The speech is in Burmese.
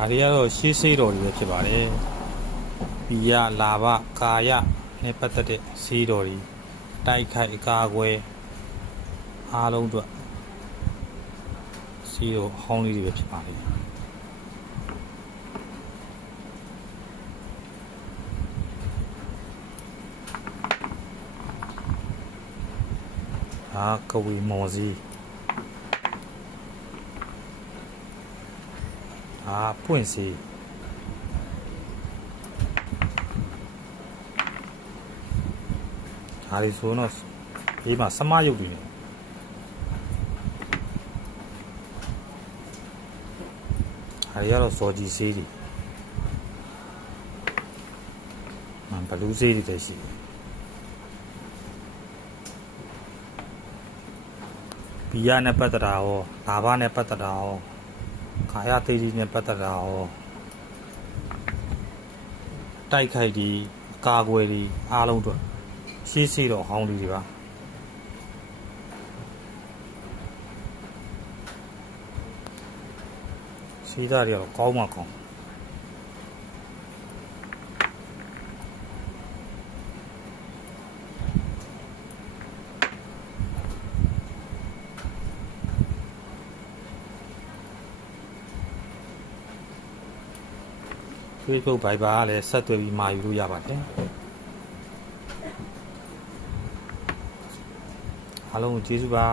ဒါတွေကတော့ရှေးဆေးတော်တွေပဲဖြစ်ပါတယ်ပီယလာဘကာယနဲ့ပတ်သက်တဲ့ဆေးတော်တွေတိုက်ခိုက်အကာအကွယ်အားလုံးအတွက်ဆေးတော်ဟောင်းလေးတွေပဲဖြစ်ပါလိမ့်မယ်ကဝီမော်စီပွင့်စီဒါတွေဆိုတော့ဒီမှာစမရုပ်တွေနေဒါတွေကတော့စော်ကြီးဆေးတွေဘလူးဆေးတွေတည်းရှိပီယနဲ့ပတ်သက်တာရောလာဘနဲ့ပတ်သက်တာရောကာယသေးကြီးနဲ့ပတ်သက်တာရောတိုက်ခိုက်ဒီအကာအကွယ်ဒီအားလုံးအတွက်ရှေးဆေးတော်ဟောင်းလေးတွေပါဆေးသားတွေကတော့ကောင်းမှကောင်းFacebook Viber ကလည်းဆက်သွယ်ပြီးမှာယူလို့ရပါတယ်အားလုံးကိုကျေးဇူးပါ